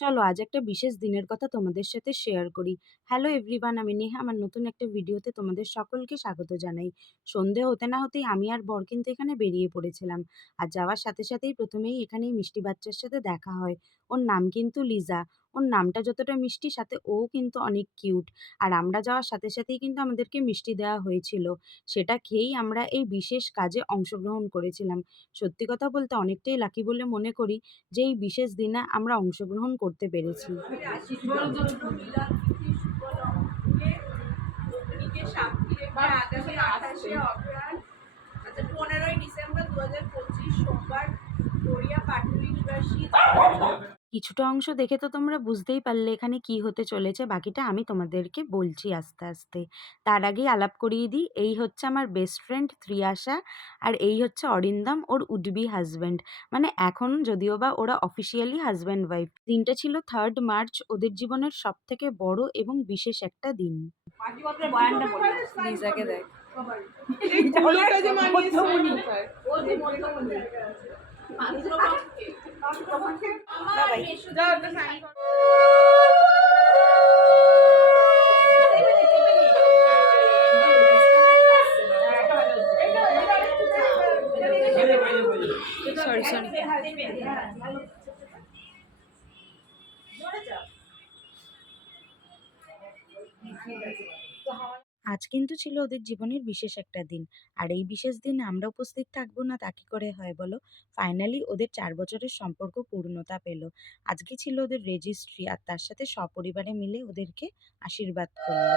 চলো, আজ একটা বিশেষ দিনের কথা তোমাদের সাথে শেয়ার করি। হ্যালো এভরিওয়ান আমি নেহা, আমার নতুন একটা ভিডিওতে তোমাদের সকলকে স্বাগত জানাই। সন্ধে হতে না হতেই আমি আর বর কিন্তু এখানে বেরিয়ে পড়েছিলাম। আর যাওয়ার সাথে সাথেই প্রথমেই এখানে মিষ্টি বাচ্চার সাথে দেখা হয়। ওর নাম কিন্তু লিজা। ওর নামটা যতটা মিষ্টি, সাথে ও কিন্তু অনেক কিউট। আর আমরা যাওয়ার সাথে সাথেই কিন্তু আমাদেরকে মিষ্টি দেওয়া হয়েছিল। সেটা খেয়েই আমরা এই বিশেষ কাজে অংশগ্রহণ করেছিলাম। সত্যি কথা বলতে অনেকটাই লাকি বলে মনে করি যে এই বিশেষ দিনে আমরা অংশগ্রহণ করতে পেরেছি। পনেরোই ডিসেম্বর দু হাজার পঁচিশ সোমবার গড়িয়া পাটুলি নিবাসী কিছুটা অংশ দেখে তো তোমরা বুঝতেই পারলে এখানে কি হতে চলেছে বাকিটা আমি তোমাদেরকে বলছি আস্তে আস্তে। তার আগেই আলাপ করিয়ে দিই এই হচ্ছে আমার বেস্ট ফ্রেন্ড ত্রিয়াশা আর এই হচ্ছে অরিন্দম ওর উডবি হাজব্যান্ড মানে এখন যদিও বা ওরা অফিসিয়ালি হাজব্যান্ড ওয়াইফ দিনটা ছিল থার্ড মার্চ ওদের জীবনের সব থেকে বড় এবং বিশেষ একটা দিন। লিজাকে দেখ সরি আজ কিন্তু ছিল ওদের জীবনের বিশেষ একটা দিন। আর এই বিশেষ দিনে আমরা উপস্থিত থাকব না, তা কি করে হয় বলো? ফাইনালি ওদের চার বছরের সম্পর্ক পূর্ণতা পেল। আজকে ছিল ওদের রেজিস্ট্রি আর তার সাথে সপরিবারে মিলে ওদেরকে আশীর্বাদ করল।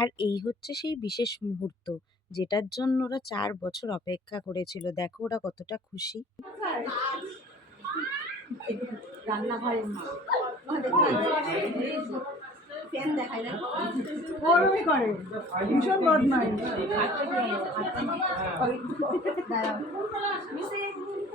আর এই হচ্ছে সেই বিশেষ মুহূর্ত যেটার জন্য ওরা চার বছর অপেক্ষা করেছিল। দেখো ওরা কতটা খুশি। করে ভীষণ বদমাই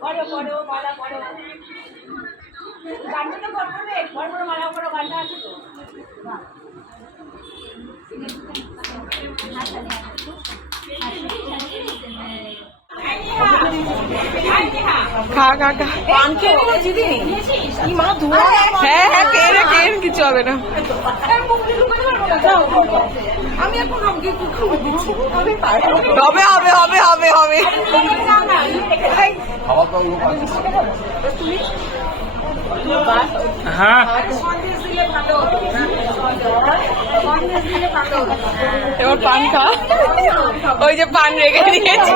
পড়ো পড়ো মালা পড়ো গানটা তো করবে বড় বড় মালা পড়ো গানটা আছে তো খা খা খা। পান খেয়ে নিয়েছি হ্যাঁ হ্যাঁ খেয়ে নে খেয়ে কিছু হবে না। হবে হবে হবে হবে হবে। এবার পান খা। ওই যে পান রেখে দিয়েছি।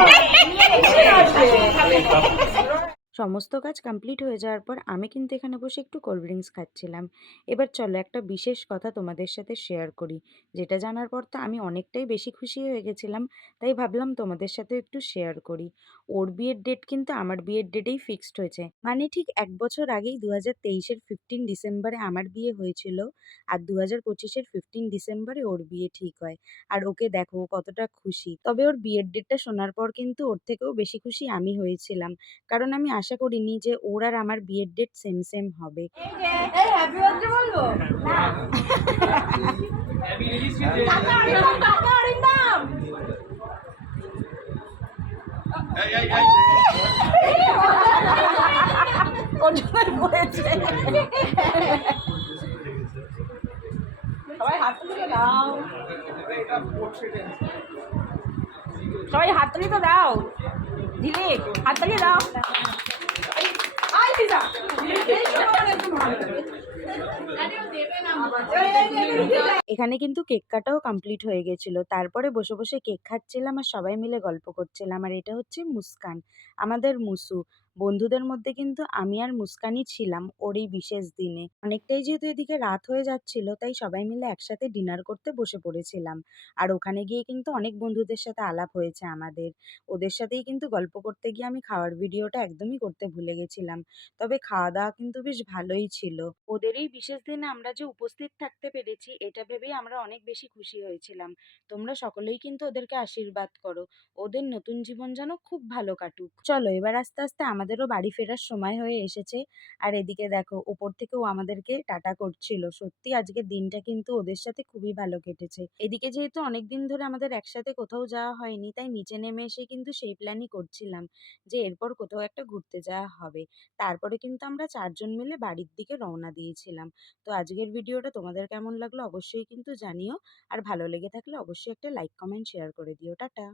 是啊是啊 সমস্ত কাজ কমপ্লিট হয়ে যাওয়ার পর আমি কিন্তু এখানে বসে একটু কোল্ড ড্রিঙ্কস খাচ্ছিলাম। এবার চলো একটা বিশেষ কথা তোমাদের সাথে শেয়ার করি। যেটা জানার পর তো আমি অনেকটাই বেশি খুশি হয়ে গেছিলাম, তাই ভাবলাম তোমাদের সাথে একটু শেয়ার করি। ওর বিয়ের ডেট কিন্তু আমার বিয়ের ডেটেই ফিক্সড হয়েছে। মানে ঠিক এক বছর আগেই দু হাজার তেইশের ফিফটিন ডিসেম্বরে আমার বিয়ে হয়েছিল আর দু হাজার পঁচিশের ফিফটিন ডিসেম্বরে ওর বিয়ে ঠিক হয়। আর ওকে দেখো কতটা খুশি। তবে ওর বিয়ের ডেটটা শোনার পর কিন্তু ওর থেকেও বেশি খুশি আমি হয়েছিলাম। কারণ আমি আশা করিনি যে ওর আর আমার বিয়ের ডেট সেম সেম হবে। সবাই হাত তো দাও। ঝিলিক হাত দাও। এখানে কিন্তু কেক কাটাও কমপ্লিট হয়ে গেছিল। তারপরে বসে বসে কেক খাচ্ছিলাম আর সবাই মিলে গল্প করছিলাম। আর এটা হচ্ছে মুস্কান, আমাদের মুসু। বন্ধুদের মধ্যে কিন্তু আমি আর মুস্কানই ছিলাম ওর এই বিশেষ দিনে। অনেকটাই যেহেতু এদিকে রাত হয়ে যাচ্ছিল, তাই সবাই মিলে একসাথে ডিনার করতে বসে পড়েছিলাম। আর ওখানে গিয়ে কিন্তু অনেক বন্ধুদের সাথে আলাপ হয়েছে আমাদের। ওদের সাথেই কিন্তু গল্প করতে গিয়ে আমি খাওয়ার ভিডিওটা একদমই করতে ভুলে গেছিলাম। তবে খাওয়া দাওয়া কিন্তু বেশ ভালোই ছিল। ওদের এই বিশেষ দিনে আমরা যে উপস্থিত থাকতে পেরেছি, এটা ভেবেই আমরা অনেক বেশি খুশি হয়েছিলাম। তোমরা সকলেই কিন্তু ওদেরকে আশীর্বাদ করো। ওদের নতুন জীবন যেন খুব ভালো কাটুক। চলো এবার আস্তে আস্তে আমাদেরও বাড়ি ফেরার সময় হয়ে এসেছে। আর এদিকে দেখো উপর থেকেও আমাদেরকে টাটা করছিল। সত্যি আজকের দিনটা কিন্তু ওদের সাথে খুবই ভালো কেটেছে। এদিকে যেহেতু অনেক দিন ধরে আমাদের একসাথে কোথাও যাওয়া হয়নি, তাই নিচে নেমে এসে কিন্তু সেই প্ল্যানই করছিলাম যে এরপর কোথাও একটা ঘুরতে যাওয়া হবে। তারপরে কিন্তু আমরা চারজন মিলে বাড়ির দিকে রওনা দিয়েছিলাম। তো আজকের ভিডিওটা তোমাদের কেমন লাগল অবশ্যই কিন্তু জানিও। আর ভালো লেগে থাকলে অবশ্যই একটা লাইক কমেন্ট শেয়ার করে দিও। টাটা!